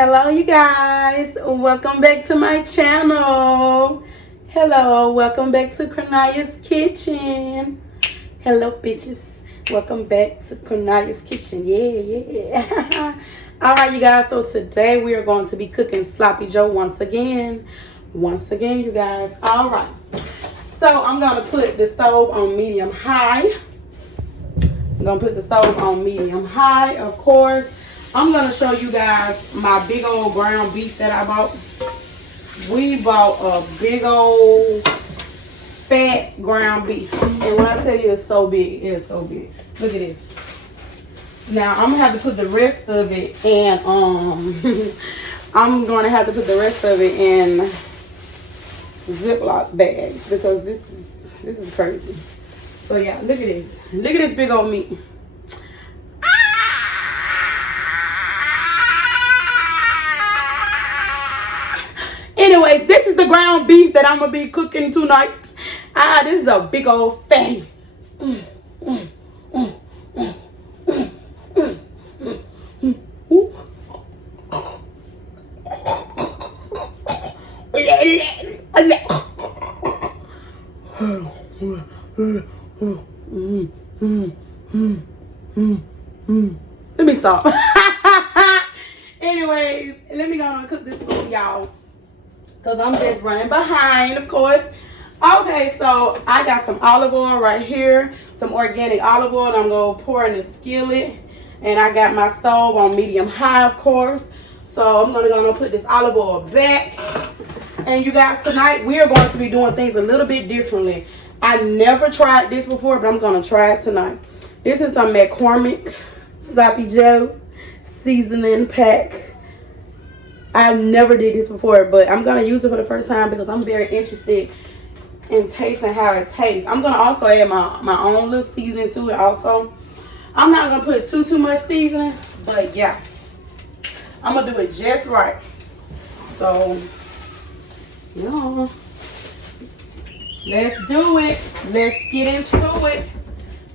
Hello you guys, welcome back to my channel. Hello, welcome back to Cornelia's Kitchen. Hello bitches, welcome back to Cornelia's Kitchen. Yeah. Alright you guys, so today we are going to be cooking Sloppy Joe once again you guys. Alright, so I'm going to put the stove on medium high. Of course. I'm going to show you guys my big old ground beef that I bought. We bought a big old fat ground beef. And when I tell you it's so big, it's so big. Look at this. Now, I'm going to have to put the rest of it in, in Ziploc bags because this is crazy. So, yeah, look at this. Look at this big old meat. Anyways, this is the ground beef that I'm going to be cooking tonight. This is a big old fatty. Let me stop. Anyways, let me go and cook this food, y'all. Because I'm just running behind, of course. Okay, so I got some olive oil right here. Some organic olive oil I'm going to pour in the skillet. And I got my stove on medium high, of course. So I'm going to go and put this olive oil back. And you guys, tonight we are going to be doing things a little bit differently. I never tried this before, but I'm going to try it tonight. This is some McCormick Sloppy Joe seasoning pack. I never did this before, but I'm going to use it for the first time because I'm very interested in tasting how it tastes. I'm going to also add my own little seasoning to it also. I'm not going to put too much seasoning, but yeah. I'm going to do it just right. So, yeah. Let's do it. Let's get into it.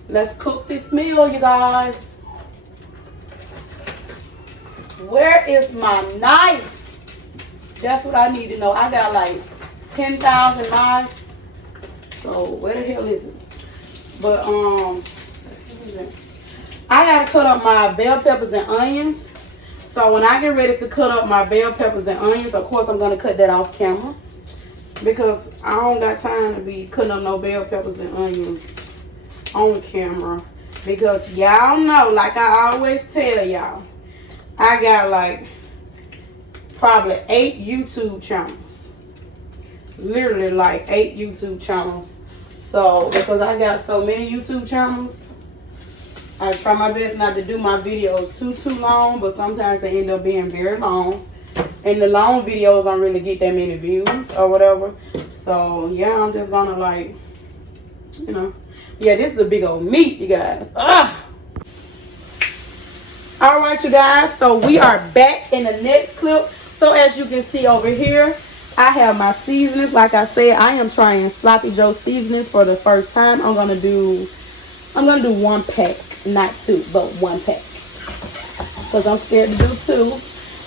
Let's cook this meal, you guys. Where is my knife? That's what I need to know. I got like 10,000 knives. So where the hell is it? But I gotta cut up my bell peppers and onions. So when I get ready to cut up my bell peppers and onions, of course I'm gonna cut that off camera. Because I don't got time to be cutting up no bell peppers and onions on camera. Because y'all know, like I always tell y'all, I got like probably 8 YouTube channels. Literally like 8 YouTube channels. So because I got so many YouTube channels, I try my best not to do my videos too long, but sometimes they end up being very long. And the long videos don't really get that many views or whatever. So yeah, I'm just gonna like, you know. Yeah, this is a big old meat, you guys. Alright you guys, so we are back in the next clip. So as you can see over here, I have my seasonings. Like I said, I am trying Sloppy Joe seasonings for the first time. I'm gonna do 1 pack, not 2, but 1 pack. Because I'm scared to do 2.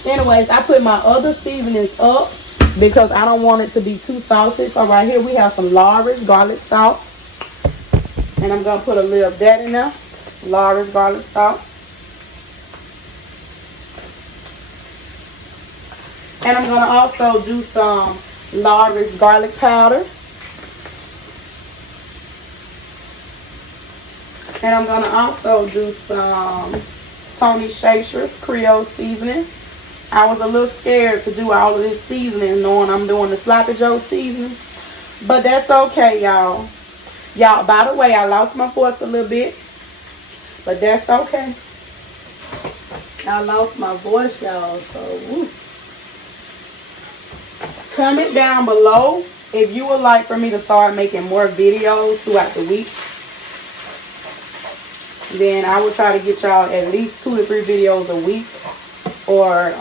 Anyways, I put my other seasonings up because I don't want it to be too salty. So right here we have some Lawry's garlic salt. And I'm gonna put a little of that in there. Lawry's garlic salt. And I'm going to also do some Lawry's garlic powder. And I'm going to also do some Tony Chaser's Creole seasoning. I was a little scared to do all of this seasoning knowing I'm doing the Sloppy Joe seasoning. But that's okay, y'all. Y'all, by the way, I lost my voice a little bit. But that's okay. I lost my voice, y'all. So, woo. Comment down below if you would like for me to start making more videos throughout the week. Then I will try to get y'all at least 2 to 3 videos a week. Or,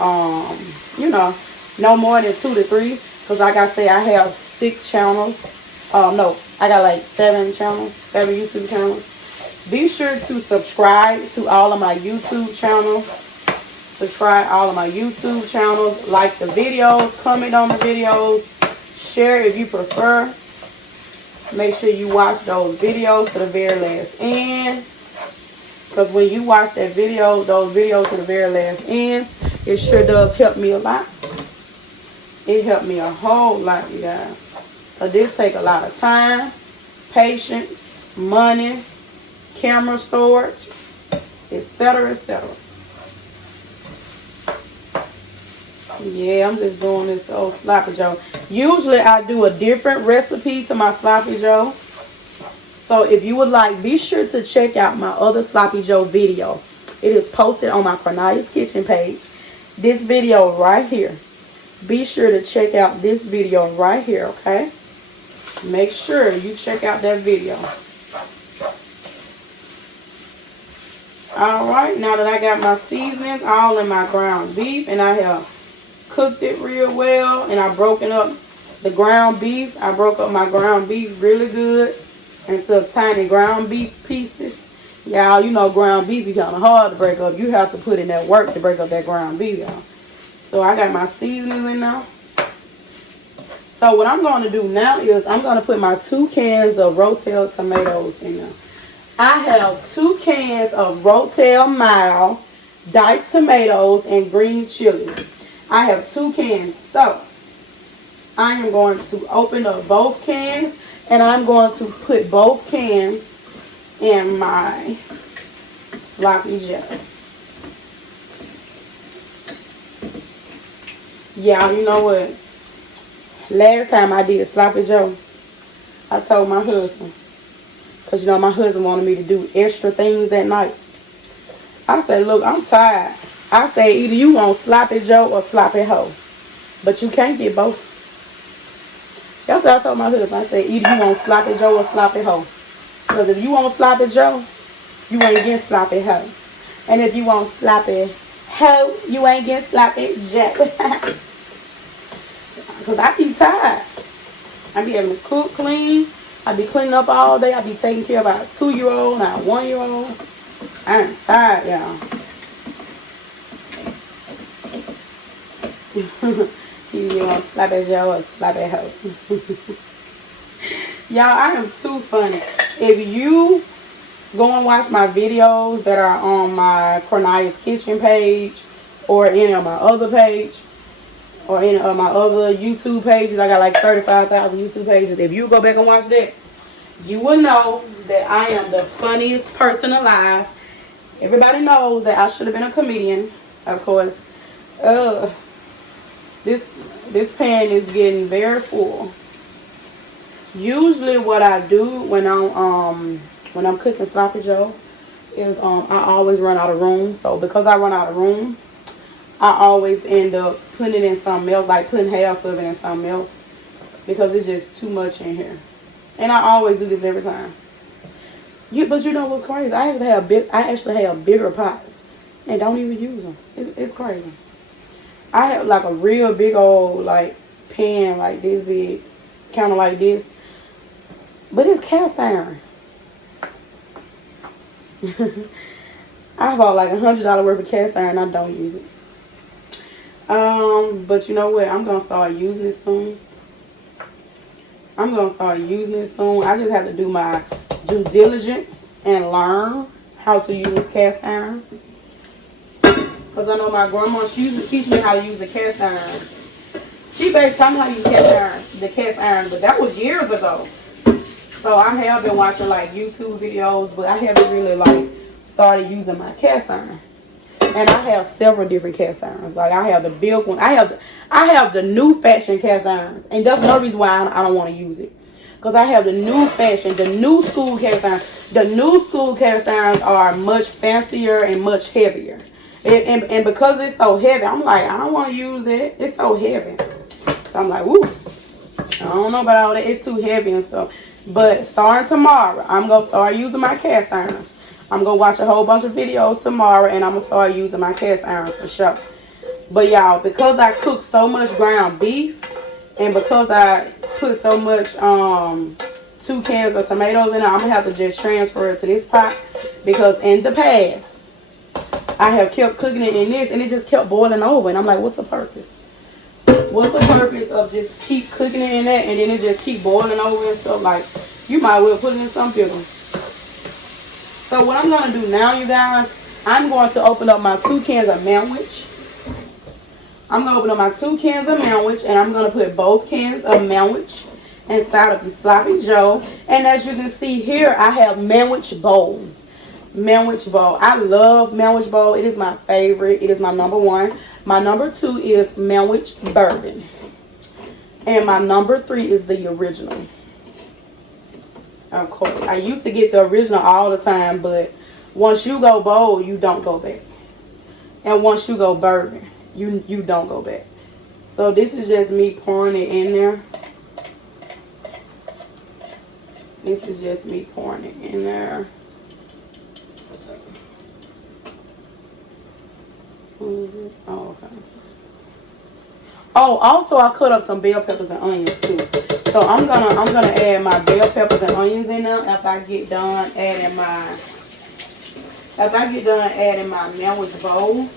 you know, no more than 2 to 3. Because like I say, I have 6 channels. No, I got like 7 channels, 7 YouTube channels. Be sure to subscribe to all of my YouTube channels. subscribe all of my YouTube channels, like the videos, comment on the videos, share if you prefer. Make sure you watch those videos to the very last end. Because when you watch that video, those videos to the very last end, it sure does help me a lot. It helped me a whole lot, you guys. So this take a lot of time, patience, money, camera storage, etc., etc. Yeah, I'm just doing this old sloppy joe. Usually I do a different recipe to my sloppy joe. So if you would like, be sure to check out my other sloppy joe video. It is posted on my Cornelia's Kitchen page. This video right here. Be sure to check out this video right here, okay? Make sure you check out that video. Alright, now that I got my seasonings all in my ground beef, and I have cooked it real well, and I broken up the ground beef. I broke up my ground beef really good into tiny ground beef pieces. Y'all, you know ground beef is kind of hard to break up. You have to put in that work to break up that ground beef, y'all. So I got my seasonings in now. So what I'm going to do now is I'm going to put my 2 cans of Rotel tomatoes in there. I have 2 cans of Rotel mild diced tomatoes and green chilies. I have 2 cans. So I am going to open up both cans, and I'm going to put both cans in my sloppy joe. Yeah, you know what? Last time I did sloppy joe, I told my husband, because you know my husband wanted me to do extra things that night. I said, look, I'm tired. I said, either you want sloppy joe or sloppy hoe, but you can't get both. That's what I told my husband. I said, either you want sloppy joe or sloppy hoe. Because if you want sloppy joe, you ain't getting sloppy hoe. And if you want sloppy hoe, you ain't getting sloppy joe. Because I be tired. I be having to cook, clean. I be cleaning up all day. I be taking care of our 2-year-old and our 1-year-old. I'm tired, y'all. You want sloppy joe or sloppy hoe. Y'all, I am too funny. If you go and watch my videos that are on my Cornelia's Kitchen page or any of my other page or any of my other YouTube pages, I got like 35,000 YouTube pages. If you go back and watch that, you will know that I am the funniest person alive. Everybody knows that I should have been a comedian, of course. This pan is getting very full. Usually what I do when I'm cooking sloppy joe is I always run out of room. So because I run out of room, I always end up putting it in something else, like putting half of it in something else, because it's just too much in here. And I always do this every time. But you know what's crazy? I actually have bigger pots and don't even use them. It's crazy. I have like a real big old like pan like this big, kind of like this, but it's cast iron. I bought like $100 worth of cast iron. I don't use it. But you know what? I'm gonna start using it soon. I just have to do my due diligence and learn how to use cast iron. Because I know my grandma, she used to teach me how to use the cast iron. She basically taught me how to use the cast iron, but that was years ago. So I have been watching like YouTube videos, but I haven't really like started using my cast iron. And I have several different cast irons. Like I have the big one. I have the new fashion cast irons. And that's no reason why I don't want to use it. Because I have the new fashion, the new school cast irons. The new school cast irons are much fancier and much heavier. And because it's so heavy, I'm like, I don't want to use that. It's so heavy. So I'm like, woo. I don't know about all that. It's too heavy and stuff. But starting tomorrow, I'm going to start using my cast irons. I'm going to watch a whole bunch of videos tomorrow, and I'm going to start using my cast irons for sure. But y'all, because I cook so much ground beef, and because I put so much 2 cans of tomatoes in it, I'm going to have to just transfer it to this pot. Because in the past, I have kept cooking it in this, and it just kept boiling over. And I'm like, what's the purpose? What's the purpose of just keep cooking it in that, and then it just keep boiling over and stuff? Like, you might well put it in some pickle. So what I'm going to do now, you guys, I'm going to open up my 2 cans of Manwhich. I'm going to open up my 2 cans of Manwhich, and I'm going to put both cans of Manwhich inside of the Sloppy Joe. And as you can see here, I have Manwhich bowl. Manwhich bowl. I love Manwhich bowl. It is my favorite. It is my number 1. My number 2 is Manwhich bourbon. And my number 3 is the original. Of course, I used to get the original all the time, but once you go bold, you don't go back. And once you go bourbon, you don't go back. So this is just me pouring it in there. This is just me pouring it in there. Oh, okay. Oh, also I cut up some bell peppers and onions too. So I'm gonna add my bell peppers and onions in there after I get done adding my Manwhich bowl.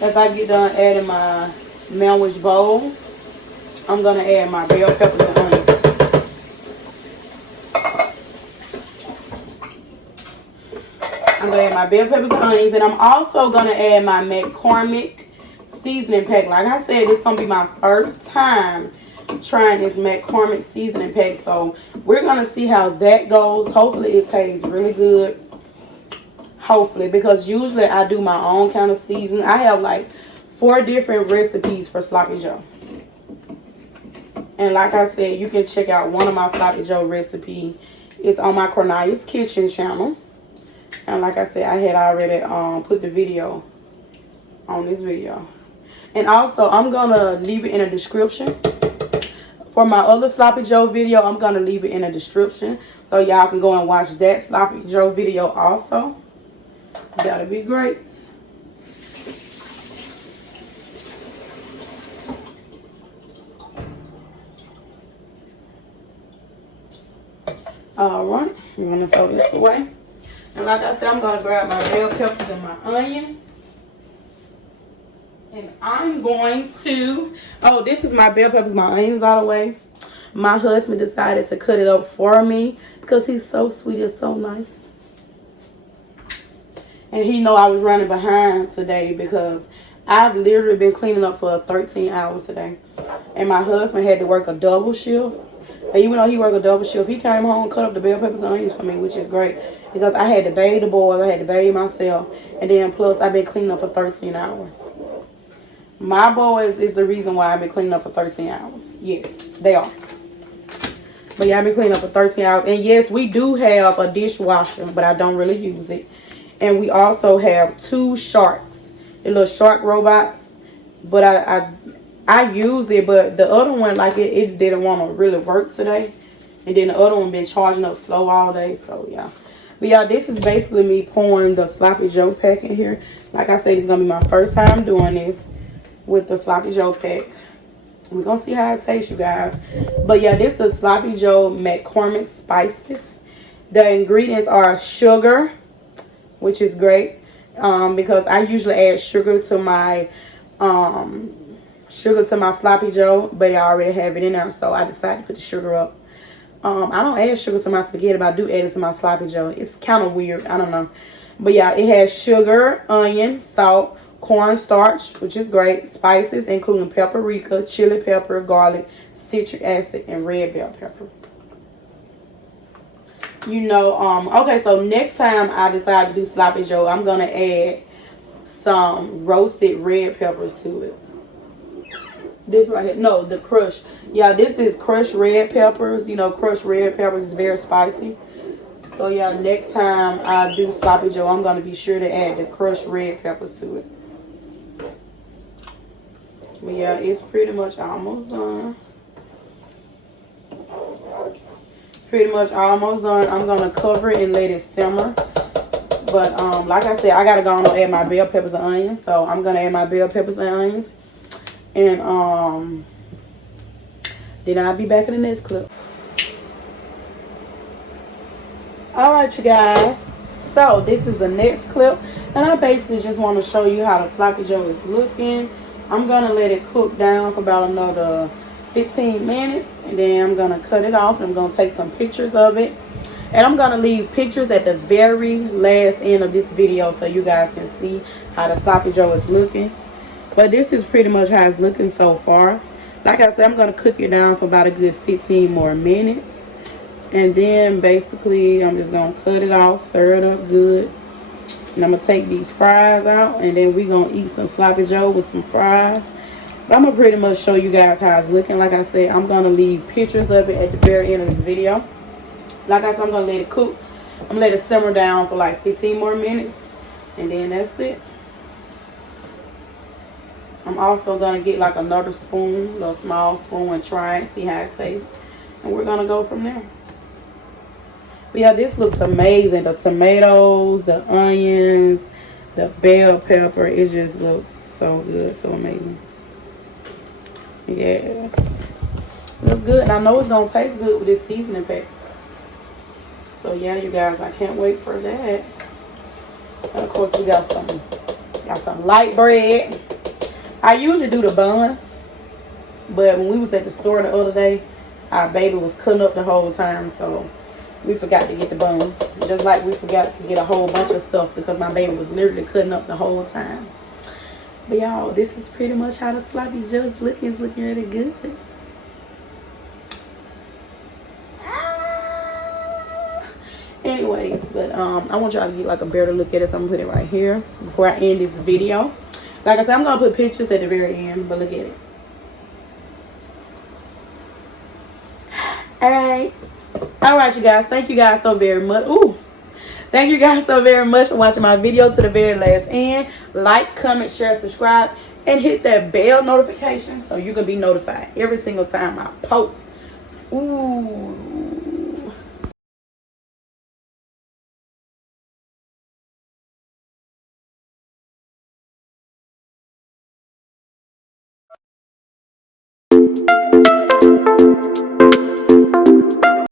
If I get done adding my Manwhich bowl, I'm gonna add my bell peppers and onions. I'm gonna add my bell peppers and onions, and I'm also gonna add my McCormick seasoning pack. Like I said, it's gonna be my first time trying this McCormick seasoning pack, so we're gonna see how that goes. Hopefully it tastes really good. Hopefully, because usually I do my own kind of seasoning. I have like 4 different recipes for Sloppy Joe. And like I said, you can check out one of my Sloppy Joe recipe. It's on my Cornelia's Kitchen channel. And like I said, I had already put the video on this video. And also, I'm going to leave it in the description. For my other Sloppy Joe video, I'm going to leave it in the description. So y'all can go and watch that Sloppy Joe video also. That'll be great. Alright, I'm going to throw this away. And like I said, I'm going to grab my bell peppers and my onions. And I'm going to, oh, this is my bell peppers, my onions, by the way. My husband decided to cut it up for me because he's so sweet and so nice. And he know I was running behind today because I've literally been cleaning up for 13 hours today. And my husband had to work a double shift. And even though he worked a double shift, he came home and cut up the bell peppers and onions for me, which is great. Because I had to bathe the boys, I had to bathe myself. And then plus, I've been cleaning up for 13 hours. My boys is the reason why I've been cleaning up for 13 hours. Yes, they are. But yeah, I've been cleaning up for 13 hours. And yes, we do have a dishwasher, but I don't really use it. And we also have 2 sharks, the little shark robots. But I use it, but the other one, like it didn't want to really work today. And then the other one been charging up slow all day, so yeah. But yeah, this is basically me pouring the Sloppy Joe pack in here. Like I said, it's going to be my first time doing this with the Sloppy Joe pack. We're going to see how it tastes, you guys. But yeah, this is the Sloppy Joe McCormick spices. The ingredients are sugar, which is great. Because I usually add sugar to my Sloppy Joe, but I already have it in there, so I decided to put the sugar up. I don't add sugar to my spaghetti, but I do add it to my Sloppy Joe. It's kind of weird, I don't know. But yeah, it has sugar, onion, salt, cornstarch, which is great, spices including paprika, chili pepper, garlic, citric acid, and red bell pepper. You know, okay, so next time I decide to do Sloppy Joe, I'm gonna add some roasted red peppers to it. This right here, no, the crushed. Yeah, this is crushed red peppers. You know, crushed red peppers is very spicy. So yeah, next time I do Sloppy Joe, I'm gonna be sure to add the crushed red peppers to it. But yeah, it's pretty much almost done. Pretty much almost done. I'm gonna cover it and let it simmer. But like I said, I gotta go on and add my bell peppers and onions. So I'm gonna add my bell peppers and onions. And then I'll be back in the next clip. Alright, you guys. So this is the next clip. And I basically just want to show you how the sloppy joe is looking. I'm going to let it cook down for about another 15 minutes. And then I'm going to cut it off. And I'm going to take some pictures of it. And I'm going to leave pictures at the very last end of this video so you guys can see how the sloppy joe is looking. But this is pretty much how it's looking so far. Like I said, I'm going to cook it down for about a good 15 more minutes. And then basically I'm just going to cut it off, stir it up good. And I'm going to take these fries out. And then we're going to eat some sloppy joe with some fries. But I'm going to pretty much show you guys how it's looking. Like I said, I'm going to leave pictures of it at the very end of this video. Like I said, I'm going to let it cook. I'm going to let it simmer down for like 15 more minutes. And then that's it. I'm also going to get like another spoon, a little small spoon, and try it, see how it tastes. And we're going to go from there. But yeah, this looks amazing. The tomatoes, the onions, the bell pepper. It just looks so good, so amazing. Yes. Looks good. And I know it's going to taste good with this seasoning pack. So yeah, you guys, I can't wait for that. And of course, we got some light bread. I usually do the buns, but when we was at the store the other day, our baby was cutting up the whole time, so we forgot to get the buns. Just like we forgot to get a whole bunch of stuff because my baby was literally cutting up the whole time. But y'all, this is pretty much how the sloppy joe is looking. It's looking really good. Anyways, but I want y'all to get like a better look at it, so I'm gonna put it right here before I end this video. Like I said, I'm gonna put pictures at the very end, but look at it. Alright, you guys, thank you guys so very much. Thank you guys so very much for watching my video to the very last end. Like, comment, share, subscribe, and hit that bell notification so you can be notified every single time I post.